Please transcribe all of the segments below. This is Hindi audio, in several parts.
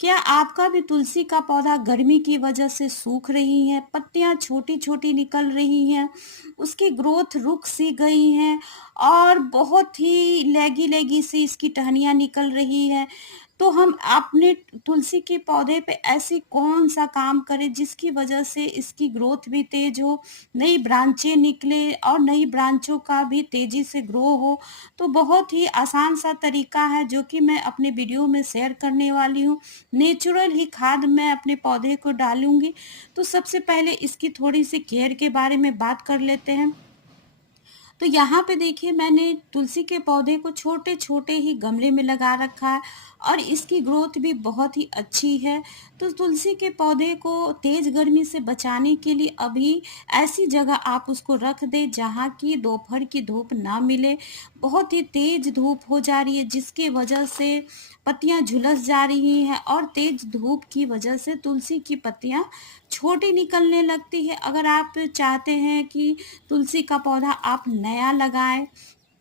क्या आपका भी तुलसी का पौधा गर्मी की वजह से सूख रही है, पत्तियां छोटी छोटी निकल रही हैं, उसकी ग्रोथ रुक सी गई हैं और बहुत ही लेगी लेगी सी इसकी टहनियां निकल रही है। तो हम अपने तुलसी के पौधे पे ऐसी कौन सा काम करें जिसकी वजह से इसकी ग्रोथ भी तेज हो, नई ब्रांचें निकले और नई ब्रांचों का भी तेजी से ग्रो हो। तो बहुत ही आसान सा तरीका है जो कि मैं अपने वीडियो में शेयर करने वाली हूँ। नेचुरल ही खाद मैं अपने पौधे को डालूंगी। तो सबसे पहले इसकी थोड़ी सी केयर के बारे में बात कर लेते हैं। तो यहाँ पे देखिए मैंने तुलसी के पौधे को छोटे-छोटे ही गमले में लगा रखा है और इसकी ग्रोथ भी बहुत ही अच्छी है। तो तुलसी के पौधे को तेज़ गर्मी से बचाने के लिए अभी ऐसी जगह आप उसको रख दें जहाँ की दोपहर की धूप ना मिले। बहुत ही तेज़ धूप हो जा रही है जिसकी वजह से पत्तियाँ झुलस जा रही हैं और तेज़ धूप की वजह से तुलसी की पत्तियाँ छोटी निकलने लगती है। अगर आप चाहते हैं कि तुलसी का पौधा आप नया लगाएं,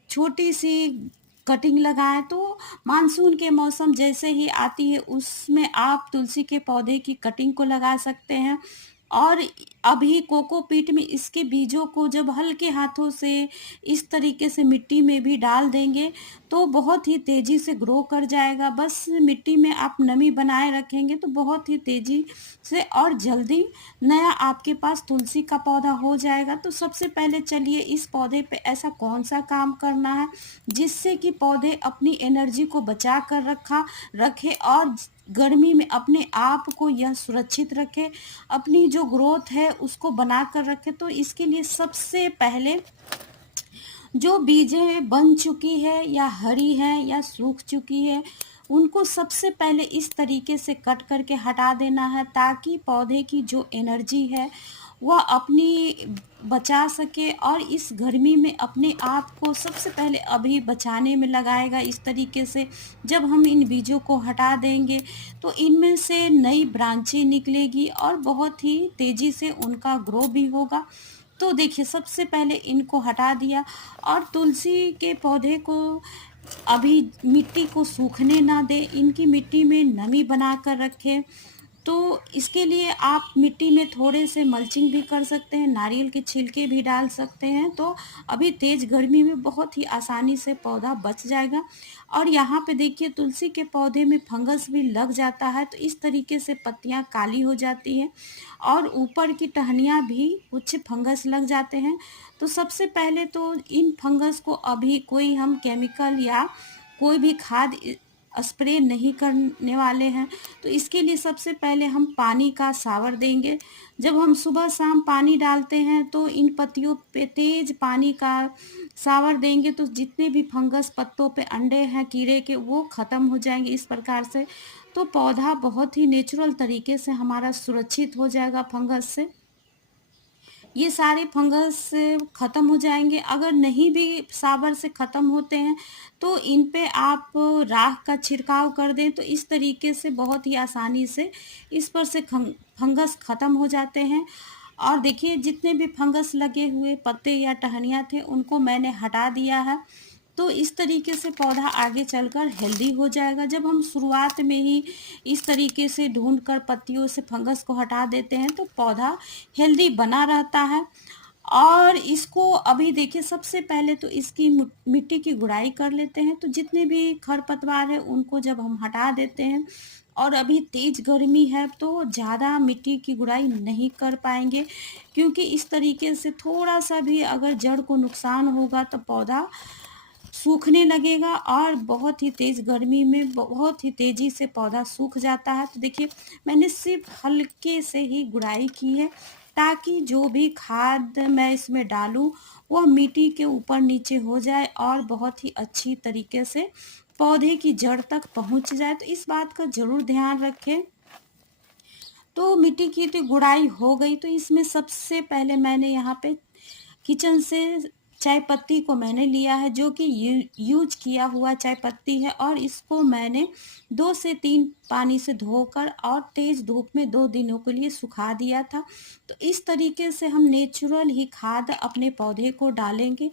छोटी सी कटिंग लगाएं, तो मानसून के मौसम जैसे ही आती है उसमें आप तुलसी के पौधे की कटिंग को लगा सकते हैं। और अभी कोकोपीट में इसके बीजों को जब हल्के हाथों से इस तरीके से मिट्टी में भी डाल देंगे तो बहुत ही तेज़ी से ग्रो कर जाएगा। बस मिट्टी में आप नमी बनाए रखेंगे तो बहुत ही तेज़ी से और जल्दी नया आपके पास तुलसी का पौधा हो जाएगा। तो सबसे पहले चलिए इस पौधे पे ऐसा कौन सा काम करना है जिससे कि पौधे अपनी एनर्जी को बचा कर रखे और गर्मी में अपने आप को यह सुरक्षित रखे, अपनी जो ग्रोथ है उसको बना कर रखे। तो इसके लिए सबसे पहले जो बीजें बन चुकी है या हरी हैं या सूख चुकी है उनको सबसे पहले इस तरीके से कट करके हटा देना है ताकि पौधे की जो एनर्जी है वह अपनी बचा सके और इस गर्मी में अपने आप को सबसे पहले अभी बचाने में लगाएगा। इस तरीके से जब हम इन बीजों को हटा देंगे तो इनमें से नई ब्रांचें निकलेगी और बहुत ही तेज़ी से उनका ग्रो भी होगा। तो देखिए सबसे पहले इनको हटा दिया और तुलसी के पौधे को अभी मिट्टी को सूखने ना दें, इनकी मिट्टी में नमी बना कर रखें। तो इसके लिए आप मिट्टी में थोड़े से मल्चिंग भी कर सकते हैं, नारियल के छिलके भी डाल सकते हैं। तो अभी तेज़ गर्मी में बहुत ही आसानी से पौधा बच जाएगा। और यहाँ पे देखिए तुलसी के पौधे में फंगस भी लग जाता है तो इस तरीके से पत्तियाँ काली हो जाती हैं और ऊपर की टहनियाँ भी कुछ फंगस लग जाते हैं। तो सबसे पहले तो इन फंगस को अभी कोई हम केमिकल या कोई भी खाद स्प्रे नहीं करने वाले हैं। तो इसके लिए सबसे पहले हम पानी का शावर देंगे। जब हम सुबह शाम पानी डालते हैं तो इन पत्तियों पे तेज पानी का शावर देंगे तो जितने भी फंगस पत्तों पे अंडे हैं कीड़े के वो ख़त्म हो जाएंगे इस प्रकार से। तो पौधा बहुत ही नेचुरल तरीके से हमारा सुरक्षित हो जाएगा फंगस से। ये सारे फंगस ख़त्म हो जाएँगे। अगर नहीं भी साबर से ख़त्म होते हैं तो इन पे आप राख का छिड़काव कर दें तो इस तरीके से बहुत ही आसानी से इस पर से फंगस ख़त्म हो जाते हैं। और देखिए जितने भी फंगस लगे हुए पत्ते या टहनियाँ थे उनको मैंने हटा दिया है। तो इस तरीके से पौधा आगे चलकर हेल्दी हो जाएगा। जब हम शुरुआत में ही इस तरीके से ढूंढ कर पत्तियों से फंगस को हटा देते हैं तो पौधा हेल्दी बना रहता है। और इसको अभी देखिए सबसे पहले तो इसकी मिट्टी की गुड़ाई कर लेते हैं। तो जितने भी खरपतवार है उनको जब हम हटा देते हैं और अभी तेज़ गर्मी है तो ज़्यादा मिट्टी की गुड़ाई नहीं कर पाएंगे क्योंकि इस तरीके से थोड़ा सा भी अगर जड़ को नुकसान होगा तो पौधा सूखने लगेगा और बहुत ही तेज़ गर्मी में बहुत ही तेज़ी से पौधा सूख जाता है। तो देखिए मैंने सिर्फ हल्के से ही गुड़ाई की है ताकि जो भी खाद मैं इसमें डालूं वह मिट्टी के ऊपर नीचे हो जाए और बहुत ही अच्छी तरीके से पौधे की जड़ तक पहुंच जाए। तो इस बात का ज़रूर ध्यान रखें। तो मिट्टी की तो गुड़ाई हो गई तो इसमें सबसे पहले मैंने यहाँ पे किचन से चाय पत्ती को मैंने लिया है जो कि यूज किया हुआ चाय पत्ती है और इसको मैंने 2 से 3 पानी से धोकर और तेज़ धूप में 2 दिनों के लिए सुखा दिया था। तो इस तरीके से हम नेचुरल ही खाद अपने पौधे को डालेंगे।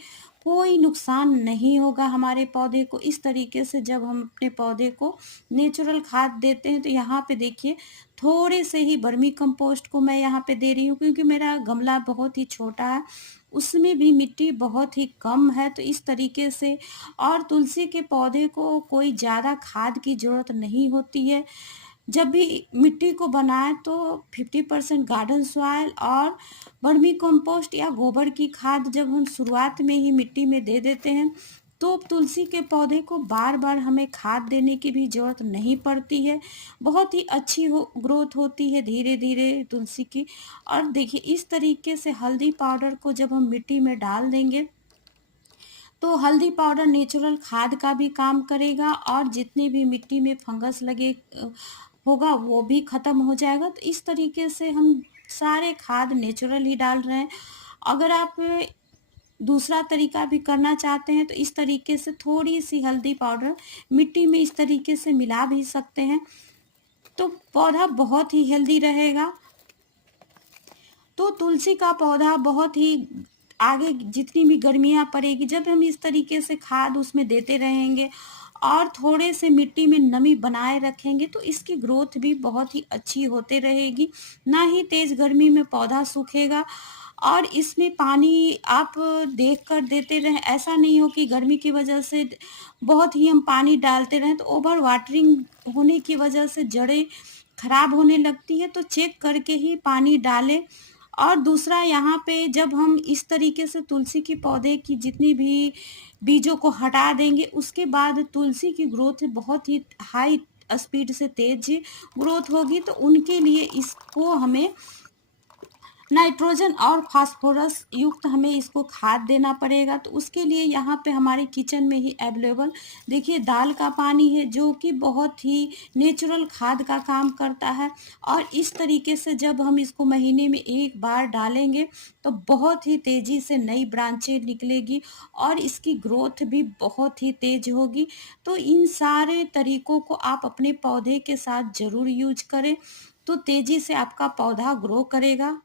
कोई नुकसान नहीं होगा हमारे पौधे को। इस तरीके से जब हम अपने पौधे को नेचुरल खाद देते हैं, तो यहाँ पे देखिए थोड़े से ही वर्मी कंपोस्ट को मैं यहाँ पे दे रही हूँ, क्योंकि मेरा गमला बहुत ही छोटा है, उसमें भी मिट्टी बहुत ही कम है। तो इस तरीके से, और तुलसी के पौधे को कोई ज़्यादा खाद की ज़रूरत नहीं होती है। जब भी मिट्टी को बनाएं तो 50% गार्डन सॉइल और वर्मी कंपोस्ट या गोबर की खाद जब हम शुरुआत में ही मिट्टी में दे देते हैं, तो तुलसी के पौधे को बार बार हमें खाद देने की भी ज़रूरत नहीं पड़ती है। बहुत ही अच्छी ग्रोथ होती है धीरे धीरे तुलसी की। और देखिए इस तरीके से हल्दी पाउडर को जब हम मिट्टी में डाल देंगे, तो हल्दी पाउडर नेचुरल खाद का भी काम करेगा, और जितनी भी मिट्टी में फंगस लगे होगा वो भी ख़त्म हो जाएगा। तो इस तरीके से हम सारे खाद नेचुरल ही डाल रहे हैं। अगर आप दूसरा तरीका भी करना चाहते हैं, तो इस तरीके से थोड़ी सी हल्दी पाउडर मिट्टी में इस तरीके से मिला भी सकते हैं, तो पौधा बहुत ही हेल्दी रहेगा। तो तुलसी का पौधा बहुत ही आगे जितनी भी गर्मियाँ पड़ेगी, जब हम इस तरीके से खाद उसमें देते रहेंगे और थोड़े से मिट्टी में नमी बनाए रखेंगे, तो इसकी ग्रोथ भी बहुत ही अच्छी होते रहेगी। ना ही तेज़ गर्मी में पौधा सूखेगा, और इसमें पानी आप देख कर देते रहें। ऐसा नहीं हो कि गर्मी की वजह से बहुत ही हम पानी डालते रहें, तो ओवर वाटरिंग होने की वजह से जड़ें खराब होने लगती है। तो चेक करके ही पानी डालें। और दूसरा, यहाँ पे जब हम इस तरीके से तुलसी की पौधे की जितनी भी बीजों को हटा देंगे, उसके बाद तुलसी की ग्रोथ बहुत ही हाई स्पीड से तेज ग्रोथ होगी। तो उनके लिए इसको हमें नाइट्रोजन और फास्फोरस युक्त हमें इसको खाद देना पड़ेगा। तो उसके लिए यहाँ पे हमारे किचन में ही अवेलेबल देखिए दाल का पानी है, जो कि बहुत ही नेचुरल खाद का काम करता है। और इस तरीके से जब हम इसको महीने में एक बार डालेंगे, तो बहुत ही तेज़ी से नई ब्रांचें निकलेगी, और इसकी ग्रोथ भी बहुत ही तेज होगी। तो इन सारे तरीकों को आप अपने पौधे के साथ ज़रूर यूज करें, तो तेज़ी से आपका पौधा ग्रो करेगा।